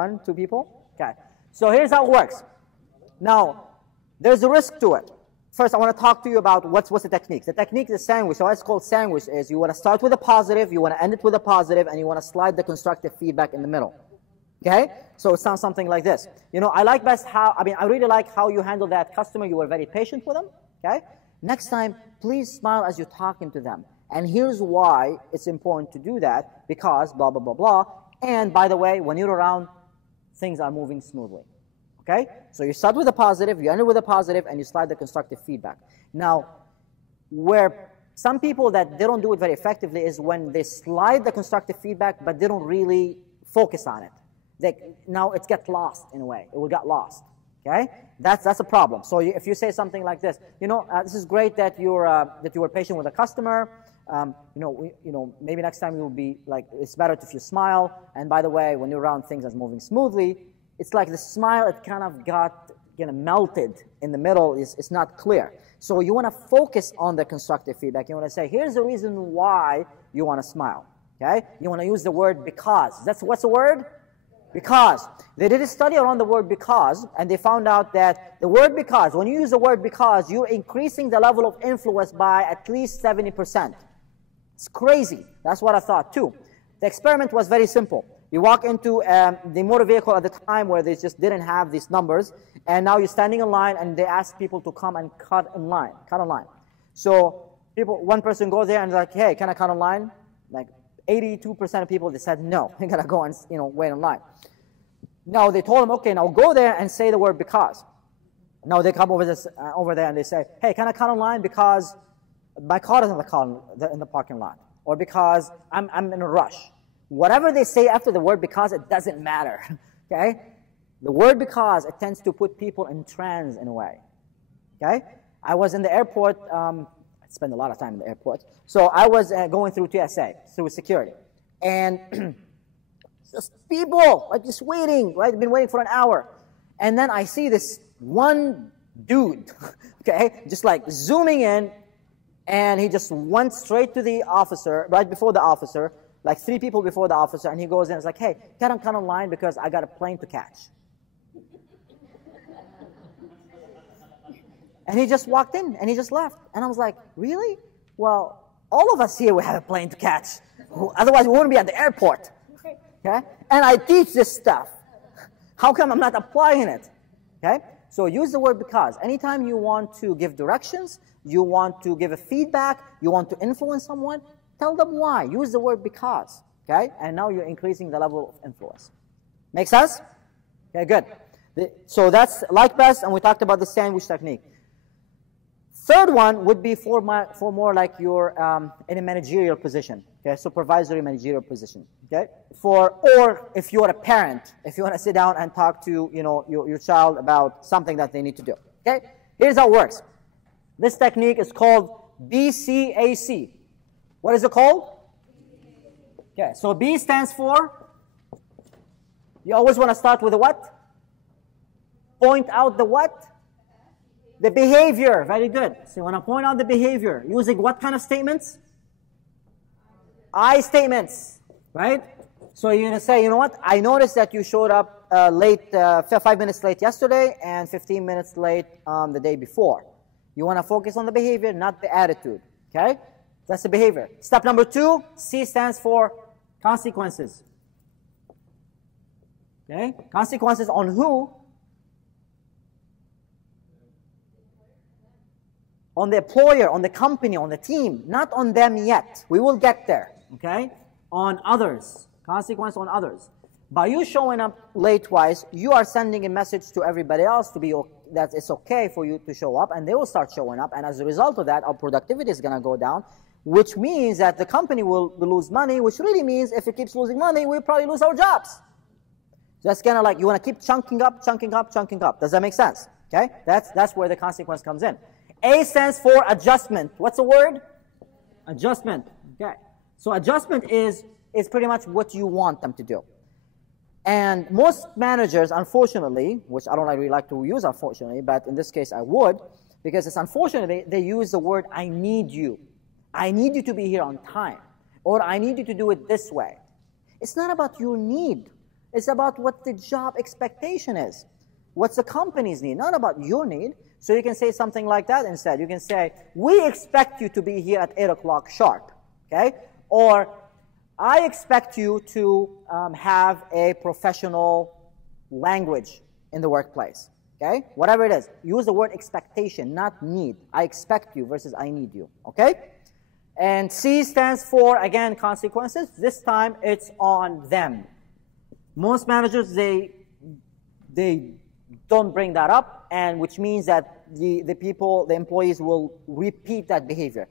one, two people? Okay. So here's how it works. Now, there's a risk to it. First, I want to talk to you about what's the technique. The technique is sandwich. So what's called sandwich is you want to start with a positive, you want to end it with a positive, and you want to slide the constructive feedback in the middle. Okay? So it sounds something like this. You know, I really like how you handle that customer. You were very patient with them. Okay? Next time, please smile as you're talking to them. And here's why it's important to do that, because blah, blah, blah, blah. And by the way, when you're around, things are moving smoothly. Okay? So you start with a positive, you end it with a positive, and you slide the constructive feedback. Now, where some people that they don't do it very effectively is when they slide the constructive feedback, but they don't really focus on it. Now it gets lost in a way. It will get lost. Okay? That's a problem. So if you say something like this, you know, this is great that you were patient with a customer. Maybe next time you'll be like, it's better if you smile. And by the way, when you're around, things are moving smoothly. It's like the smile, it kind of got melted in the middle. It's not clear. So you want to focus on the constructive feedback. You want to say, here's the reason why you want to smile. Okay? You want to use the word because. What's the word? Because. They did a study around the word because, and they found out that the word because, when you use the word because, you're increasing the level of influence by at least 70%. It's crazy. That's what I thought too. The experiment was very simple. You walk into the motor vehicle at the time where they just didn't have these numbers, and now you're standing in line, and they ask people to come and cut in line. So one person goes there and is like, hey, can I cut in line? Like 82% of people, they said no. You gotta go and wait in line. Now they told him, okay, now go there and say the word because. Now they come over there and they say, hey, can I cut in line because my car is in the parking lot, or because I'm in a rush. Whatever they say after the word because, it doesn't matter. Okay? The word because, it tends to put people in trance in a way. Okay? I was in the airport. I spend a lot of time in the airport. So I was going through TSA, through security. And just people, like just waiting, right? I've been waiting for an hour. And then I see this one dude, okay, just like zooming in, and he just went straight to the officer, right before the officer, like 3 people before the officer, and he goes in and is like, hey, can I come online because I got a plane to catch? And he just walked in, and he just left. And I was like, really? Well, all of us here, we have a plane to catch. Otherwise, we wouldn't be at the airport. Okay? And I teach this stuff. How come I'm not applying it? Okay? So use the word because. Anytime you want to give directions, you want to give a feedback, you want to influence someone, tell them why. Use the word because. Okay? And now you're increasing the level of influence. Make sense? Okay, good. So that's like best, and we talked about the sandwich technique. Third one would be for more like you're in a managerial position, okay, supervisory managerial position, okay. Or if you're a parent, if you want to sit down and talk to your child about something that they need to do, okay. Here's how it works. This technique is called BCAC. What is it called? Okay. So B stands for. You always want to start with the what? Point out the what? The behavior. Very good. So you want to point out the behavior using what kind of statements? I statements, right? So you're going to say, you know what? I noticed that you showed up late, 5 minutes late yesterday and 15 minutes late the day before. You want to focus on the behavior, not the attitude, okay? That's the behavior. Step number 2, C stands for consequences. Okay? Consequences on who? On the employer, on the company, on the team, not on them yet. We will get there, okay? On others, consequence on others. By you showing up late twice, you are sending a message to everybody else that it's okay for you to show up, and they will start showing up, and as a result of that, our productivity is going to go down, which means that the company will lose money, which really means if it keeps losing money, we'll probably lose our jobs. That's kind of like you want to keep chunking up, chunking up, chunking up. Does that make sense? Okay? That's where the consequence comes in. A stands for adjustment. What's the word? Adjustment. Okay. So adjustment is pretty much what you want them to do. And most managers, unfortunately, which I don't really like to use unfortunately, but in this case I would, because it's unfortunate they use the word I need you. I need you to be here on time. Or I need you to do it this way. It's not about your need. It's about what the job expectation is. What's the company's need, not about your need. So you can say something like that instead. You can say, we expect you to be here at 8 o'clock sharp, okay? Or, I expect you to have a professional language in the workplace, okay? Whatever it is, use the word expectation, not need. I expect you versus I need you, okay? And C stands for, again, consequences. This time, it's on them. Most managers, they don't bring that up, and which means that the employees will repeat that behavior.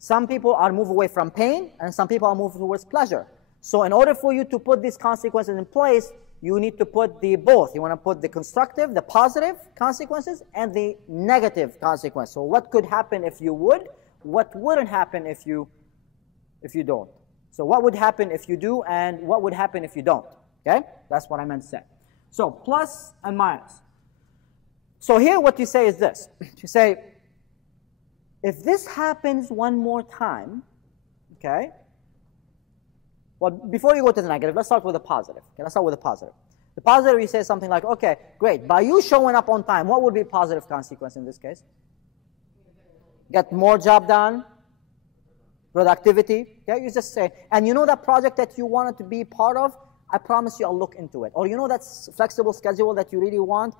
Some people are moved away from pain, and some people are moved towards pleasure. So in order for you to put these consequences in place, you need to put the both. You want to put the constructive, the positive consequences, and the negative consequence. So what could happen if you would? What wouldn't happen if you don't? So what would happen if you do, and what would happen if you don't? Okay? That's what I meant to say. So plus and minus. So here what you say is this. You say, if this happens one more time, okay? Well, before you go to the negative, let's start with the positive. Okay, let's start with the positive. The positive, you say something like, okay, great. By you showing up on time, what would be a positive consequence in this case? Get more job done, productivity. Okay, you just say, and you know that project that you wanted to be part of, I promise you I'll look into it. Or you know that flexible schedule that you really want,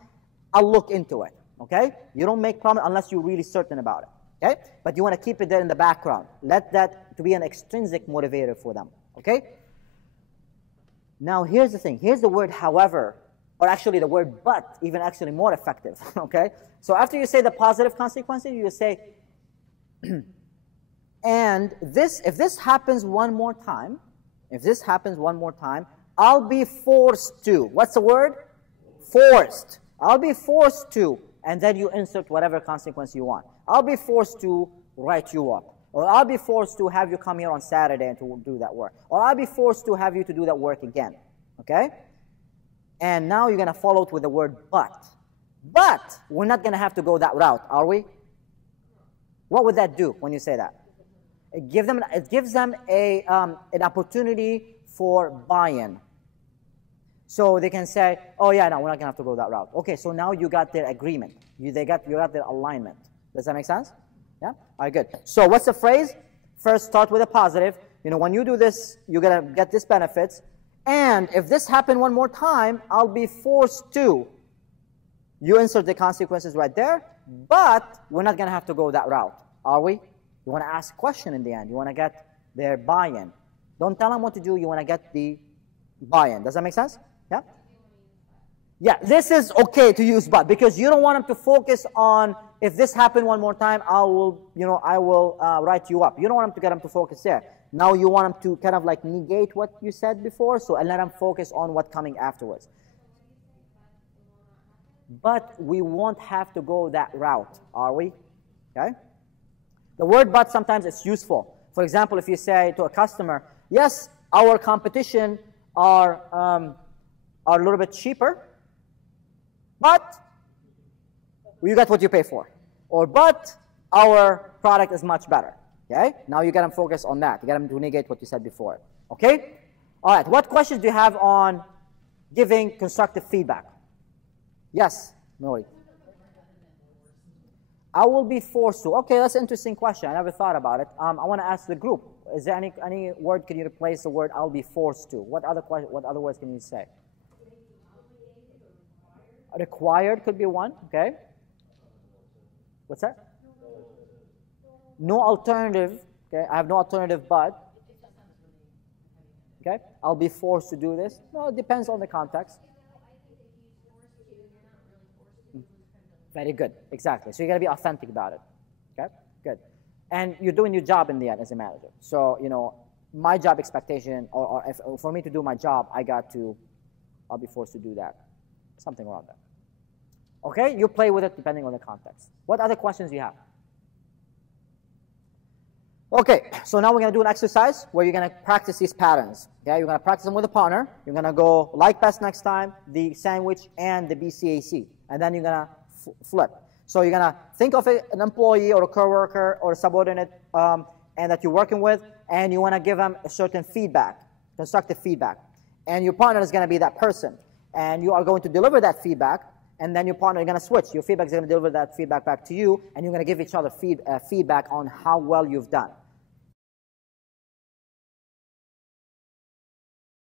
I'll look into it. Okay? You don't make promise unless you're really certain about it. Okay? But you want to keep it there in the background. Let that to be an extrinsic motivator for them. Okay? Now here's the thing. Here's the word however, or actually the word but, even actually more effective. Okay? So after you say the positive consequences, you say, and this, if this happens one more time, I'll be forced to. What's the word? Forced. I'll be forced to. And then you insert whatever consequence you want. I'll be forced to write you up. Or I'll be forced to have you come here on Saturday and to do that work. Or I'll be forced to have you to do that work again. Okay? And now you're going to follow it with the word but. But we're not going to have to go that route, are we? What would that do when you say that? It gives them an opportunity for buy-in. So they can say, oh yeah, no, we're not going to have to go that route. Okay, so now you got their agreement. You got their alignment. Does that make sense? Yeah? All right, good. So what's the phrase? First, start with a positive. You know, when you do this, you're going to get this benefits. And if this happened one more time, I'll be forced to. You insert the consequences right there, but we're not going to have to go that route, are we? You want to ask a question in the end. You want to get their buy-in. Don't tell them what to do. You want to get the buy-in. Does that make sense? Yeah? Yeah, this is okay to use but, because you don't want them to focus on, if this happened one more time, I will write you up. You don't want them to get them to focus there. Now you want them to kind of like negate what you said before, so and let them focus on what's coming afterwards. But we won't have to go that route, are we? Okay? The word but sometimes it's useful. For example, if you say to a customer, yes, our competition are a little bit cheaper, but you get what you pay for. Or but our product is much better. Okay? Now you get them focused on that. You get them to negate what you said before. Okay? All right. What questions do you have on giving constructive feedback? Yes, Mori. I will be forced to. Okay, that's an interesting question. I never thought about it. I want to ask the group. Is there any word can you replace the word I'll be forced to? What other words can you say? Required could be one. Okay. What's that? No alternative. Okay, I have no alternative but. Okay, I'll be forced to do this. No, it depends on the context. Very good, exactly. So you got to be authentic about it. Okay, good. And you're doing your job in the end as a manager. So, you know, my job expectation, or if, for me to do my job, I'll be forced to do that. Something around that. Okay, you play with it depending on the context. What other questions do you have? Okay, so now we're going to do an exercise where you're going to practice these patterns. Okay, you're going to practice them with a partner. You're going to go like best next time, the sandwich, and the BCAC. And then you're going to flip. So you're going to think of an employee or a coworker or a subordinate and that you're working with, and you want to give them a certain feedback, constructive feedback. and your partner is going to be that person. And you are going to deliver that feedback, and then your partner is going to switch. Your feedback is going to deliver that feedback back to you, and you're going to give each other feedback on how well you've done.